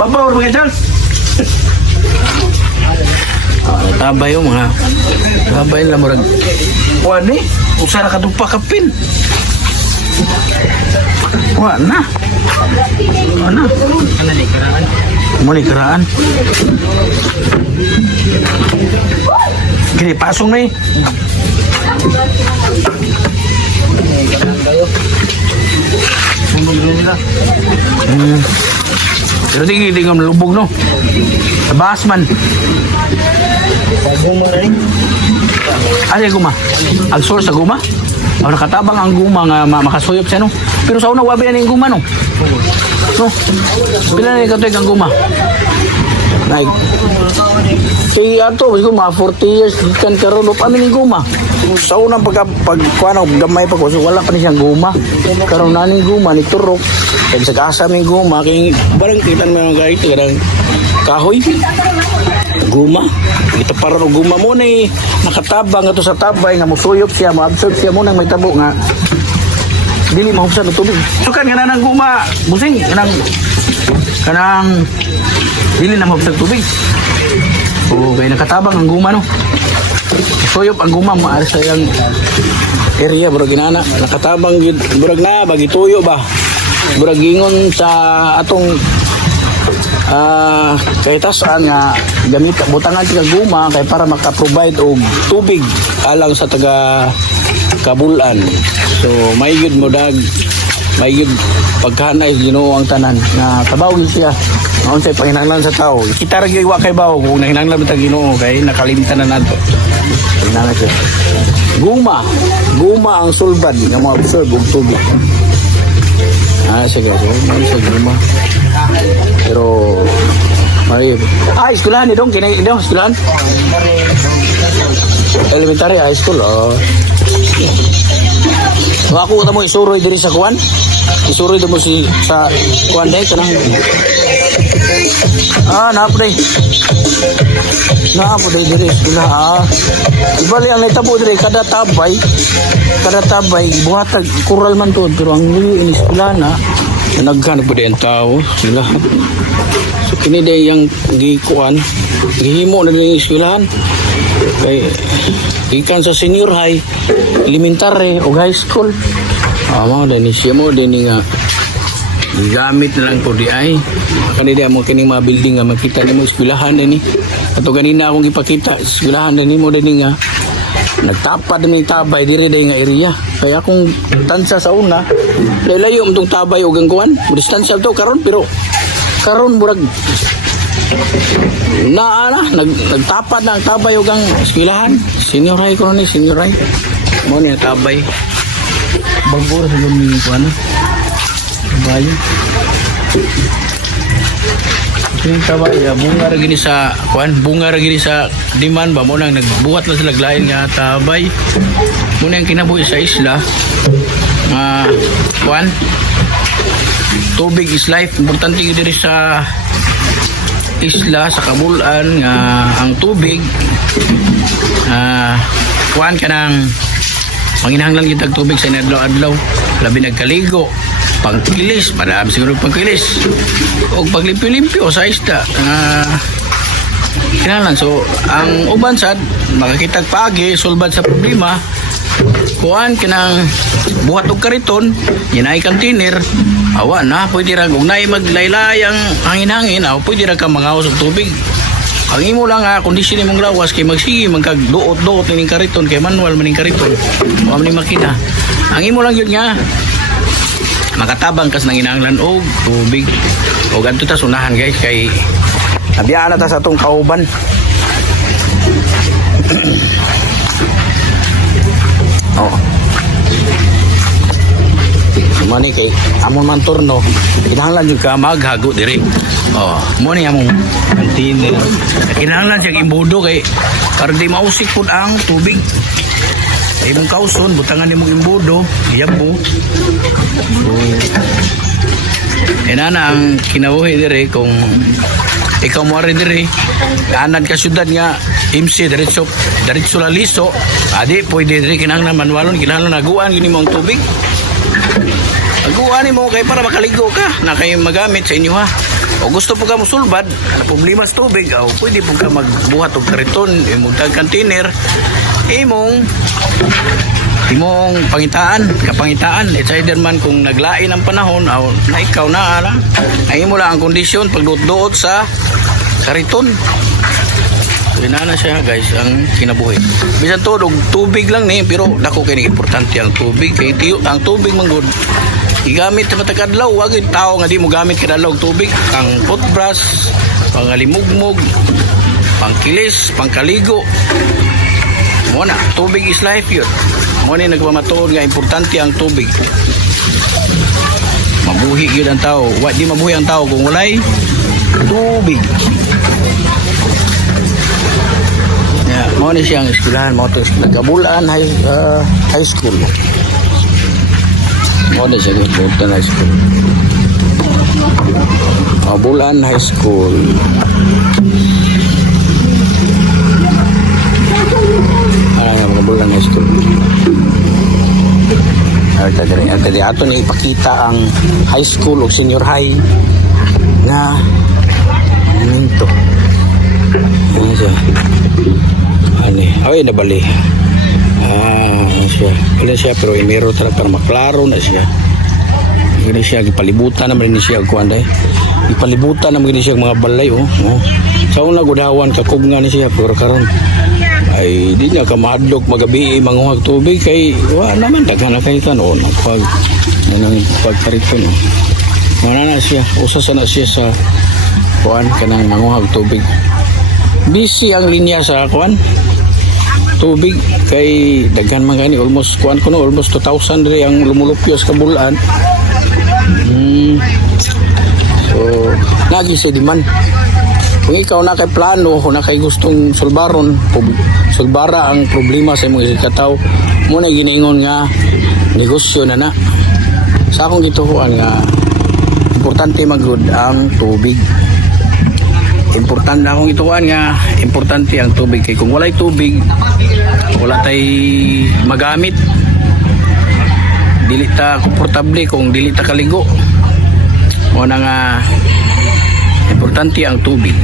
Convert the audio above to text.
Babaw mga Charles. Tabay yung mga tabay lang murag Wani, usara ka itong pakapin. wala na mo ni karaan Gini, pasong na eh. pero hindi ka malubog no tabaas man ay guma ang source sa guma nakatabang ang guma nga makasuyop siya no pero sa una wabi na yung guma no pila na yung katoy ang guma like kaya ato mga 40 years kan karon of amin yung guma sa unang pagkuano gamay pa ko so wala pa ni siyang guma karon na ning guma ni turok kaya sa kasa may guma kaya barang kita naman mga kahit karang kahoy guma ito para no guma mo na nakatabang ito sa tabay nga musuyop siya maabsorb siya mo nang may tabo nga dili mahubsan ng tubig sukan nga na ng guma busing kanang dili na mahubsan ng tubig o kaya nakatabang ang guma no suyop ang guma maaari sa yung area bro ginana nakatabang burag na bagi tuyo ba burag gingon sa atong kay tasan nga gamit butangan ti guma kay para maka-provide og tubig alang sa taga Kabulan. So may good mo dag may good pagkanay Ginoo ang tanan nga tabaw siya aun say panginahanglan sa tao kita ra gyud wa kay bawo kung nahinanglan ta Ginoo kay nakalimtan na nato pinanga siya guma ang sulbad nga mo-absorb og tubig sige may sa guma pero may eskwelahan ni dong kinay dong eskwelahan elementary high school ako mo isuroy diri sa kuan isuroy mo si sa kuan dai kanang naapday diri eskwela ibali ang natabo diri kada tabay buhatag kural man to pero ang liwi in eskwela na naghanap pa din tao sila so kini day yung gikuan gihimo na din eskwelahan kay ikan sa senior high elementary o high school mo din siya mo din nga gamit na lang po di ay kanina mo kining mga building nga makita nimo eskwelahan din ato ganina akong ipakita eskwelahan din mo din nga nagtapad ng tabay dire day nga area kaya akong tansya sa una layo mo tong tabay o gangkuan distansya to karon pero karon murag nagtapad na ang tabay o gang eskwelahan senior high ko ni senior high mo ni tabay bago sa gumi ko bayo yung tabay bunga ra gini sa diman ba mo nang nagbuhat na sila lain nga tabay mo nang kinabuhi sa isla tubig is life importante diri sa isla sa Kabulan nga ang tubig kanang manginahanglan kitag tubig sa inadlaw-adlaw labi nagkaligo pangkilis madami siguro pangkilis o paglimpyo-limpyo sa isda kinahanglan so ang uban sad makakitag paagi sulbad sa problema kuan kanang buhat og kariton ginay container awa na pwede ra ug nay maglaylay ang hangin-hangin pwede ra ka mangawas og tubig ang imo lang kondisyon imong lawas kay magsige magkagduot-duot ning kariton kay manual maning kariton o maning makina ang imo lang yun nga makatabang kas nanginahanglan og tubig o ganito ta sunahan guys kay nabiyaan na ta sa atong kauban mani kay amon man turno kinahanglan jud ka maghago diri mo ni among container kinahanglan siya imbudo kay para di mausik pud ang tubig imong kauson butangan nimo imbudo iyab mo inana ang kinabuhi diri kung ikaw mo rin diri anad ka syudad nga MC diretso la liso adi pwede diri kinahanglan manualon kinahanglan naguan gini mo ang tubig aguan mo kay para makaligo ka na kay magamit sa inyo ha O gusto po ka mo sulbad, ang problema sa tubig, o pwede po ka magbuhat og kariton, imong tag container, imong kapangitaan. It's either man kung naglain ang panahon, o na ikaw na, ay mo lang ang kondisyon pagduot-duot sa kariton. Inana siya guys ang kinabuhi. Bisan to tubig lang ni pero dako kay importante ang tubig kay ang tubig manggod igamit sa matag adlaw wag yung tao nga di mo gamit kada adlaw tubig ang toothbrush, pangalimugmog, pangkilis, pangkaligo. Mo na tubig is life yun. Mo ni nagpamatuod nga importante ang tubig. Mabuhi yun ang tao. Wa di mabuhi ang tao kung walay tubig. Mo ni siyang eskwelahan mo to Kabulan High School. Mo ni siya Kabulan High School. Kabulan High School. Kabulan High School. Tadi ato ni ipakita ang high school o senior high nga minto. Ano siya? Ay, nabali. Ano siya? Wala siya, pero imero talaga maklaro na siya. Gini siya, ipalibutan naman ni siya, kuwan dahil. Ipalibutan naman ni siya mga balay, oh. Sa unang gudawan, kakub nga ni siya, pero karon ay, di niya ka mahadlok magabi, manguhag tubig, kay, wala naman, daghan na kayo ka noon. Pagkarito, no. Wala na siya, usas na siya sa kuwan, kanang manguhag tubig. Busy ang linya sa kuwan tubig kay daghan man gani almost kuan kuno almost 2,000 ri ang lumulupyo sa Kabulan. So lagi sa diman kung ikaw na kay plano kung na kay gustong sulbaron sulbara ang problema sa imong ikataw mo na giningon nga negosyo na sa akong gituhuan nga importante magud ang tubig. Importante akong ituan nga importante ang tubig kay kung walay tubig wala tay magamit dili ta komportable kung dili ta kaligo o na nga importante ang tubig.